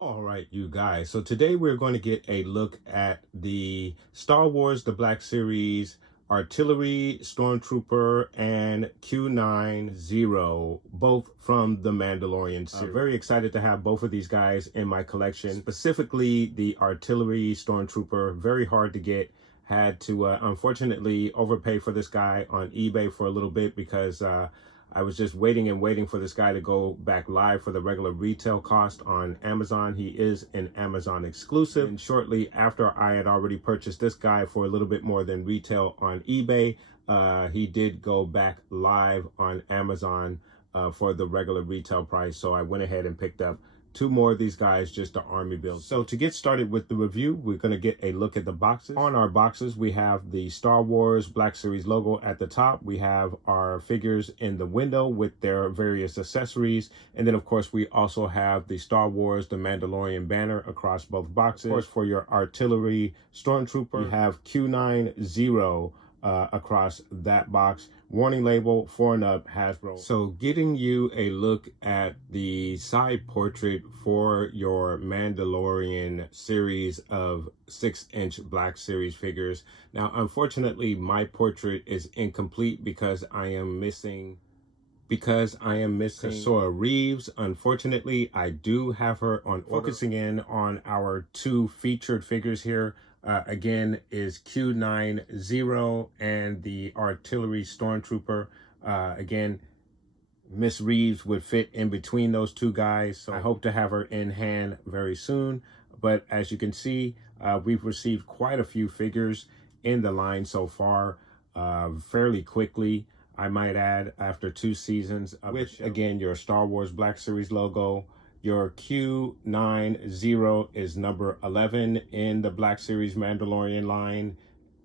All right, you guys. So today we're going to get a look at the Star Wars, the Black Series, Artillery, Stormtrooper, and Q-9 Zero, both from the Mandalorian series. Very excited to have both of these guys in my collection, specifically the Artillery Stormtrooper. Very hard to get. Had to, unfortunately, overpay for this guy on eBay for a little bit because I was just waiting and waiting for this guy to go back live for the regular retail cost on Amazon. He is an Amazon exclusive. And shortly after I had already purchased this guy for a little bit more than retail on eBay, he did go back live on Amazon for the regular retail price. So I went ahead and picked up two more of these guys just to army build. So to get started with the review, we're going to get a look at the boxes. On our boxes, we have the Star Wars Black Series logo at the top. We have our figures in the window with their various accessories. And then, of course, we also have the Star Wars, the Mandalorian banner across both boxes. Of course, for your Artillery Stormtrooper, you have Q-9 Zero across that box. Warning label, 4 and up, Hasbro. So getting you a look at the side portrait for your Mandalorian series of 6-inch Black Series figures. Now, unfortunately, my portrait is incomplete because I am missing Sora Reeves. Unfortunately, I do have her on order. Focusing in on our two featured figures here. Again, is Q-9 Zero and the Artillery Stormtrooper. Again, Miss Reeves would fit in between those two guys, so I hope to have her in hand very soon. But as you can see, we've received quite a few figures in the line so far, fairly quickly, I might add, after 2 seasons. With, again, your Star Wars Black Series logo. Your Q-9 Zero is number 11 in the Black Series Mandalorian line.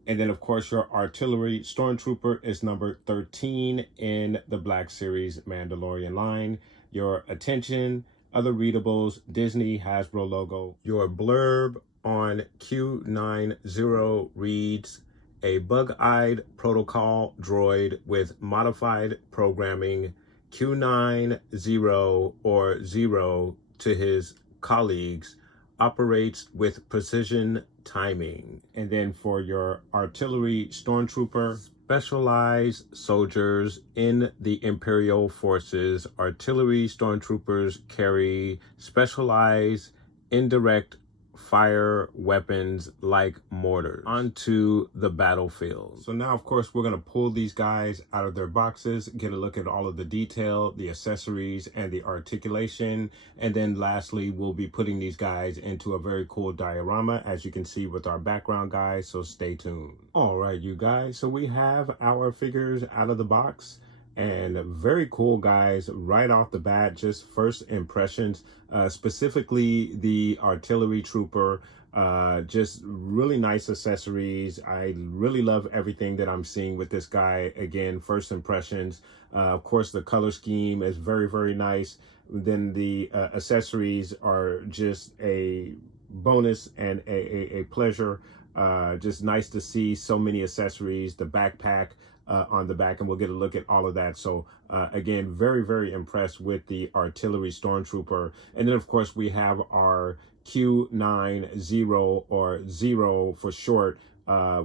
And then, of course, your Artillery Stormtrooper is number 13 in the Black Series Mandalorian line. Your attention, other readables, Disney, Hasbro logo. Your blurb on Q-9 Zero reads, a bug-eyed protocol droid with modified programming, Q-9 Zero, or Zero to his colleagues, operates with precision timing. And then for your Artillery Stormtrooper, specialized soldiers in the Imperial forces, Artillery Stormtroopers carry specialized indirect fire weapons like mortars onto the battlefield. So now, of course, we're going to pull these guys out of their boxes, get a look at all of the detail, the accessories, and the articulation. And then lastly, we'll be putting these guys into a very cool diorama, as you can see with our background guys, so stay tuned. All right, you guys, so we have our figures out of the box. And very cool, guys, right off the bat, just first impressions, specifically the Artillery Trooper, just really nice accessories. I really love everything that I'm seeing with this guy. Again, first impressions. Of course, the color scheme is very, very nice. Then the accessories are just a bonus and a pleasure. Just nice to see so many accessories, the backpack on the back, and we'll get a look at all of that. So again, very, very impressed with the Artillery Stormtrooper. And then, of course, we have our Q-9 Zero, or Zero for short,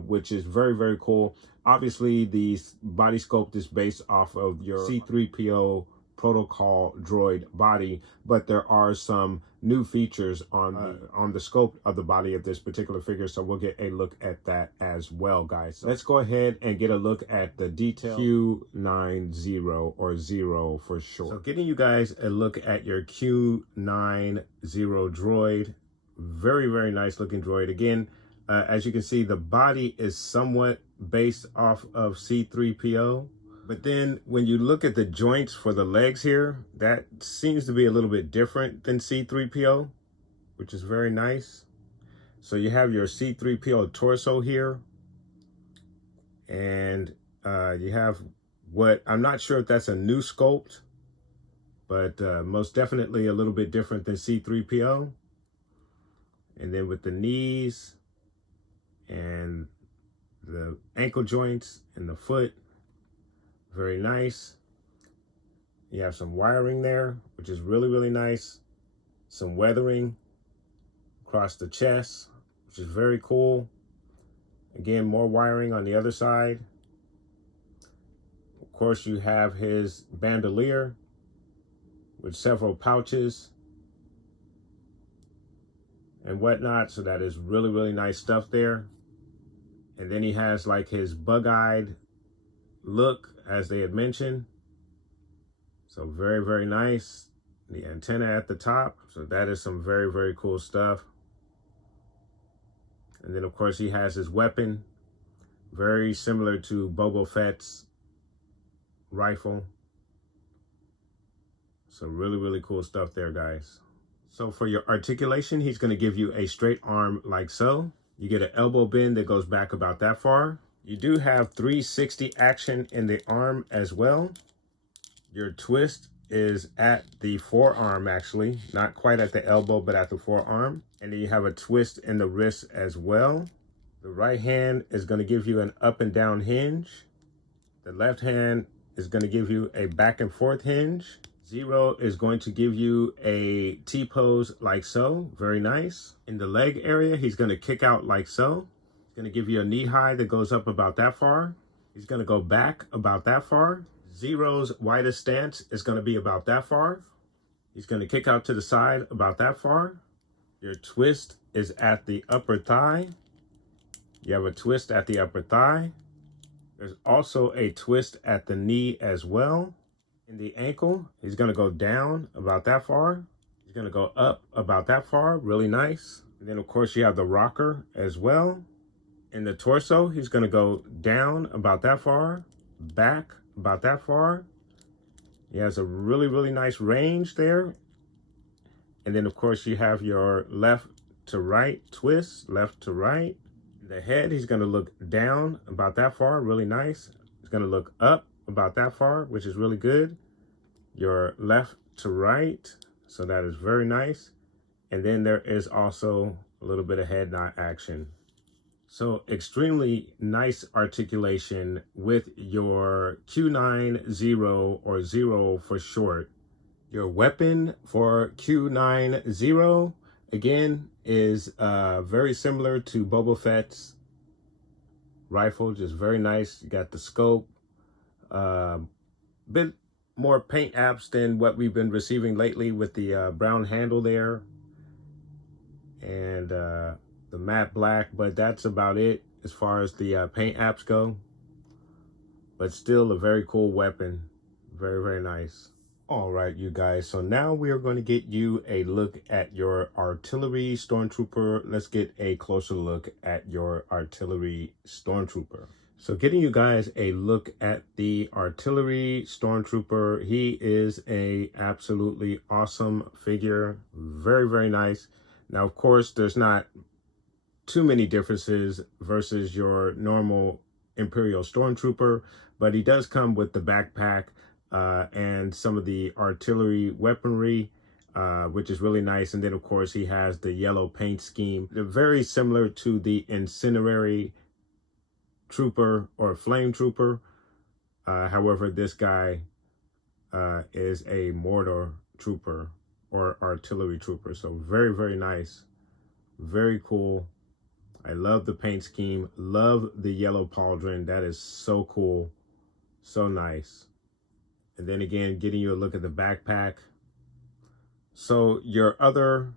which is very, very cool. Obviously, the body sculpt is based off of your C-3PO protocol droid body, but there are some new features on the scope of the body of this particular figure, so we'll get a look at that as well, guys. So let's go ahead and get a look at the detail. Q-9 Zero, or Zero for short. So getting you guys a look at your Q-9 Zero droid. Very, very nice looking droid. Again, as you can see, the body is somewhat based off of C-3PO. But then when you look at the joints for the legs here, that seems to be a little bit different than C-3PO, which is very nice. So you have your C-3PO torso here, and you have what, I'm not sure if that's a new sculpt, but most definitely a little bit different than C-3PO. And then with the knees and the ankle joints and the foot, very nice. You have some wiring there, which is really, really nice. Some weathering across the chest, which is very cool. Again, more wiring on the other side. Of course, you have his bandolier with several pouches and whatnot. So that is really, really nice stuff there. And then he has like his bug-eyed look, as they had mentioned. So very, very nice. The antenna at the top. So that is some very, very cool stuff. And then of course he has his weapon, very similar to Boba Fett's rifle. So really, really cool stuff there, guys. So for your articulation, he's going to give you a straight arm like so. You get an elbow bend that goes back about that far. You do have 360 action in the arm as well. Your twist is at the forearm, actually, not quite at the elbow, but at the forearm. And then you have a twist in the wrist as well. The right hand is going to give you an up and down hinge. The left hand is going to give you a back and forth hinge. 0 is going to give you a T-pose like so. Very nice. In the leg area, he's going to kick out like so. He's going to give you a knee high that goes up about that far. He's going to go back about that far. 0's widest stance is going to be about that far. He's going to kick out to the side about that far. Your twist is at the upper thigh. You have a twist at the upper thigh. There's also a twist at the knee as well. In the ankle, he's going to go down about that far. He's going to go up about that far. Really nice. And then, of course, you have the rocker as well. In the torso, he's going to go down about that far, back about that far. He has a really, really nice range there. And then, of course, you have your left to right twist, left to right. The head, he's going to look down about that far. Really nice. He's going to look up about that far, which is really good. Your left to right, so that is very nice. And then there is also a little bit of head nod action. So extremely nice articulation with your Q-9 0, or 0 for short. Your weapon for Q-9 0, again, is very similar to Boba Fett's rifle, just very nice. You got the scope, bit more paint apps than what we've been receiving lately with the brown handle there and the matte black, but that's about it as far as the paint apps go. But still a very cool weapon. Very, very nice. All right, you guys, so now we are going to get you a look at your artillery stormtrooper. Let's get a closer look at your artillery stormtrooper. So getting you guys a look at the artillery stormtrooper, he is a absolutely awesome figure. Very, very nice. Now, of course, there's not too many differences versus your normal Imperial stormtrooper, but he does come with the backpack and some of the artillery weaponry, which is really nice. And then, of course, he has the yellow paint scheme. They're very similar to the Incendiary Trooper or Flame Trooper. However, this guy is a Mortar Trooper or Artillery Trooper. So very, very nice. Very cool. I love the paint scheme. Love the yellow pauldron. That is so cool. So nice. And then again, getting you a look at the backpack. So your other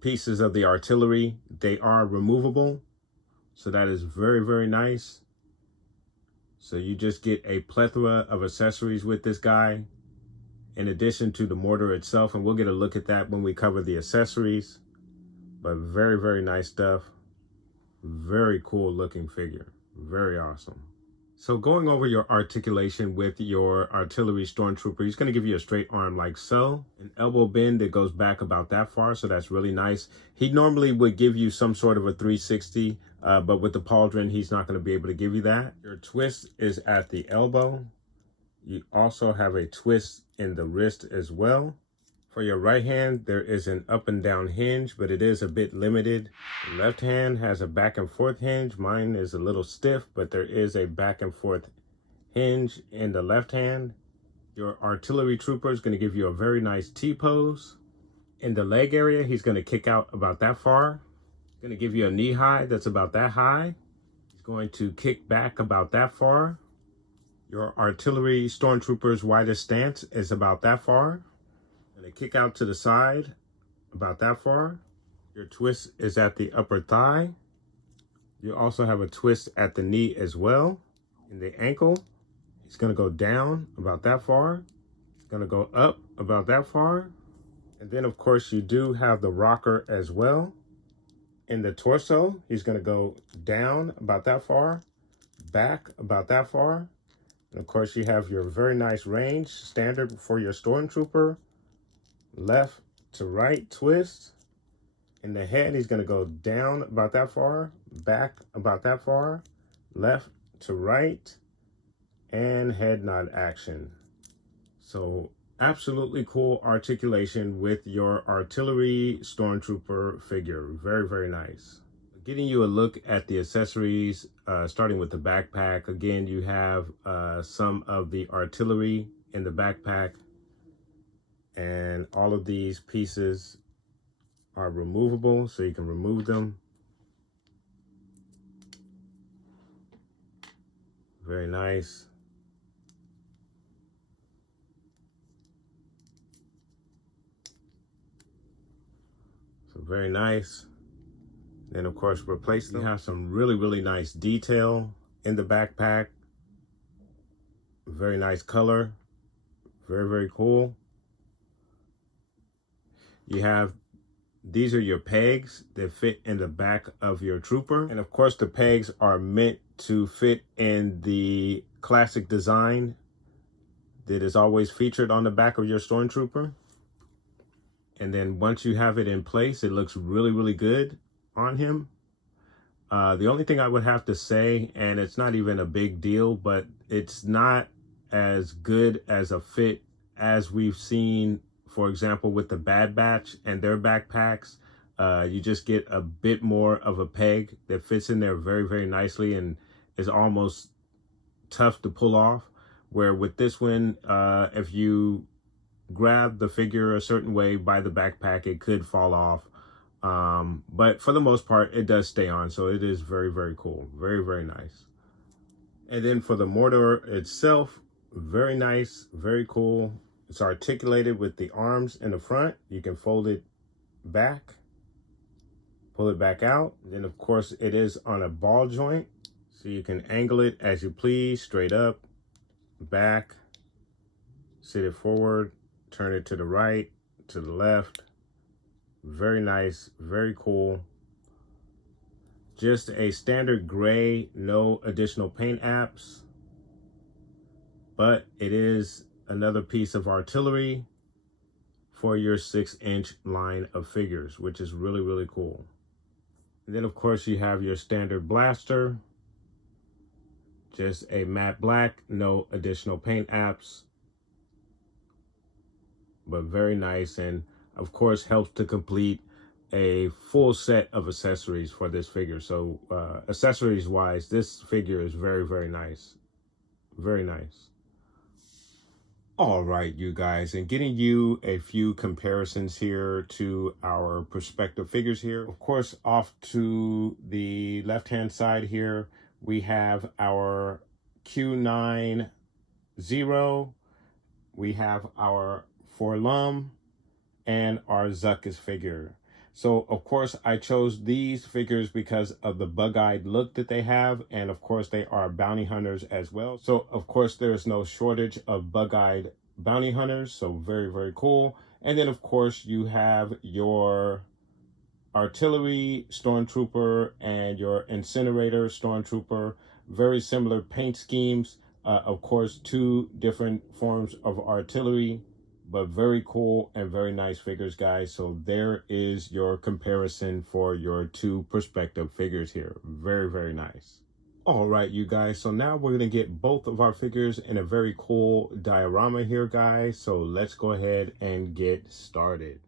pieces of the artillery, they are removable. So that is very, very nice. So you just get a plethora of accessories with this guy, in addition to the mortar itself. And we'll get a look at that when we cover the accessories. But very, very nice stuff. Very cool looking figure. Very awesome. So going over your articulation with your artillery stormtrooper, he's going to give you a straight arm like so, an elbow bend that goes back about that far, so that's really nice. He normally would give you some sort of a 360, but with the pauldron, he's not going to be able to give you that. Your twist is at the elbow. You also have a twist in the wrist as well. For your right hand, there is an up and down hinge, but it is a bit limited. The left hand has a back and forth hinge. Mine is a little stiff, but there is a back and forth hinge in the left hand. Your artillery trooper is going to give you a very nice T-pose. In the leg area, he's going to kick out about that far. He's going to give you a knee high that's about that high. He's going to kick back about that far. Your artillery stormtrooper's widest stance is about that far. And they kick out to the side about that far. Your twist is at the upper thigh. You also have a twist at the knee as well. In the ankle, he's going to go down about that far. He's going to go up about that far. And then, of course, you do have the rocker as well. In the torso, he's going to go down about that far, back about that far. And, of course, you have your very nice range, standard for your stormtrooper. Left to right twist. In the head, he's going to go down about that far, back about that far, left to right, and head nod action. So absolutely cool articulation with your artillery stormtrooper figure. Very, very nice. Getting you a look at the accessories, starting with the backpack. Again, you have some of the artillery in the backpack. And all of these pieces are removable, so you can remove them. Very nice. So very nice. Then, of course, replace them. You have some really, really nice detail in the backpack. Very nice color. Very, very cool. You have, these are your pegs that fit in the back of your trooper. And of course, the pegs are meant to fit in the classic design that is always featured on the back of your stormtrooper. And then once you have it in place, it looks really, really good on him. The only thing I would have to say, and it's not even a big deal, but it's not as good as a fit as we've seen, for example, with the Bad Batch and their backpacks. You just get a bit more of a peg that fits in there very, very nicely and is almost tough to pull off. Where with this one, if you grab the figure a certain way by the backpack, it could fall off. But for the most part, it does stay on. So it is very, very cool. Very, very nice. And then for the mortar itself, very nice, very cool. It's articulated with the arms in the front. You can fold it back, pull it back out. Then, of course, it is on a ball joint. So you can angle it as you please, straight up, back, sit it forward, turn it to the right, to the left. Very nice, very cool. Just a standard gray, no additional paint apps. But it is another piece of artillery for your 6-inch line of figures, which is really, really cool. And then, of course, you have your standard blaster. Just a matte black, no additional paint apps. But very nice, and of course helps to complete a full set of accessories for this figure. So accessories wise, this figure is very, very nice. Very nice. All right, you guys, and getting you a few comparisons here to our perspective figures here. Of course, off to the left-hand side here, we have our Q-9 Zero. We have our Forlum and our Zuckuss figure. So, of course, I chose these figures because of the bug-eyed look that they have. And, of course, they are bounty hunters as well. So, of course, there's no shortage of bug-eyed bounty hunters. So, very, very cool. And then, of course, you have your artillery stormtrooper and your incinerator stormtrooper. Very similar paint schemes. Of course, two different forms of artillery, but very cool and very nice figures, guys. So there is your comparison for your two perspective figures here. Very, very nice. All right, you guys. So now we're going to get both of our figures in a very cool diorama here, guys. So let's go ahead and get started.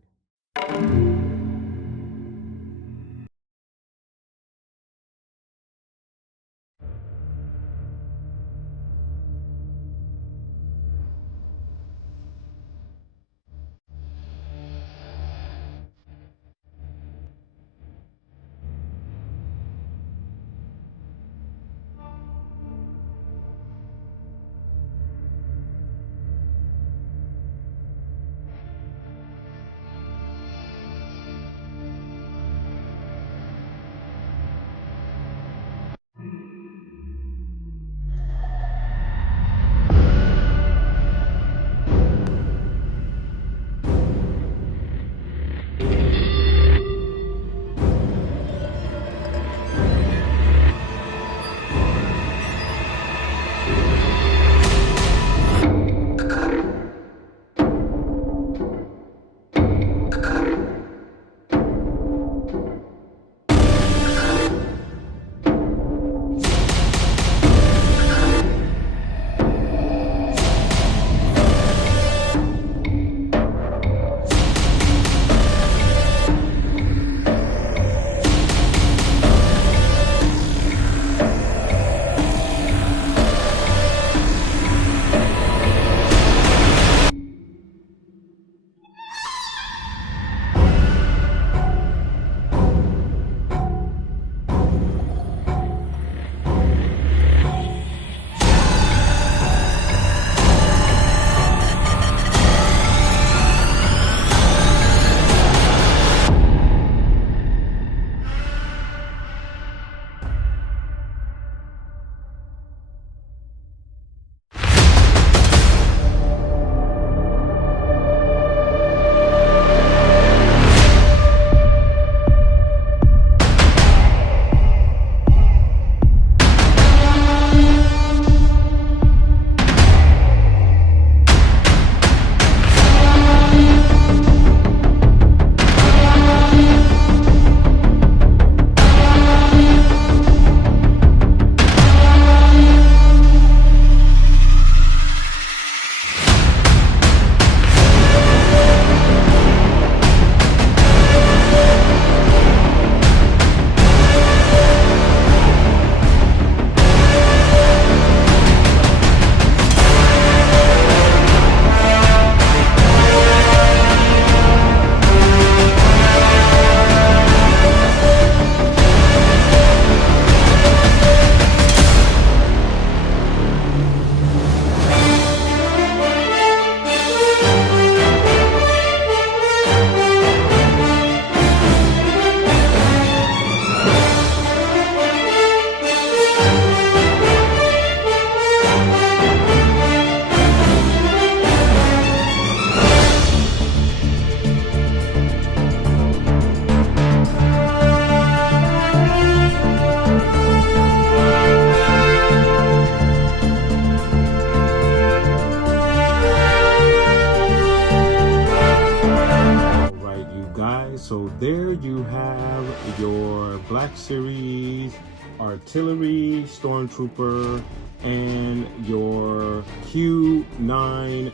So there you have your Black Series Artillery Stormtrooper and your Q-9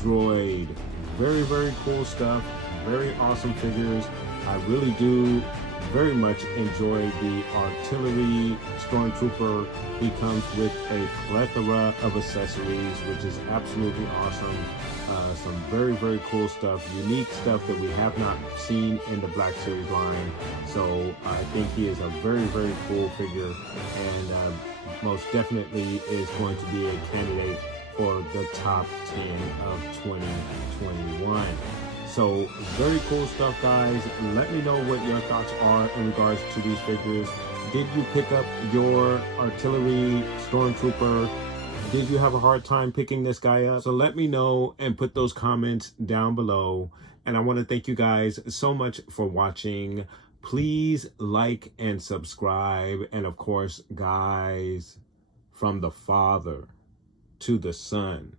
Droid. Very, very cool stuff. Very awesome figures. I really do very much enjoy the Artillery Stormtrooper. He comes with a plethora of accessories, which is absolutely awesome. Some very, very cool stuff, unique stuff that we have not seen in the Black Series line. So I think he is a very, very cool figure, and most definitely is going to be a candidate for the top 10 of 2021. So very cool stuff, guys. Let me know what your thoughts are in regards to these figures. Did you pick up your Artillery Stormtrooper? Did you have a hard time picking this guy up? So let me know and put those comments down below. And I want to thank you guys so much for watching. Please like and subscribe. And of course, guys, from the Father to the Son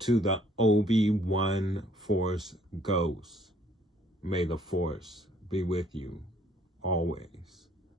to the Obi-Wan Force Ghost, may the Force be with you always.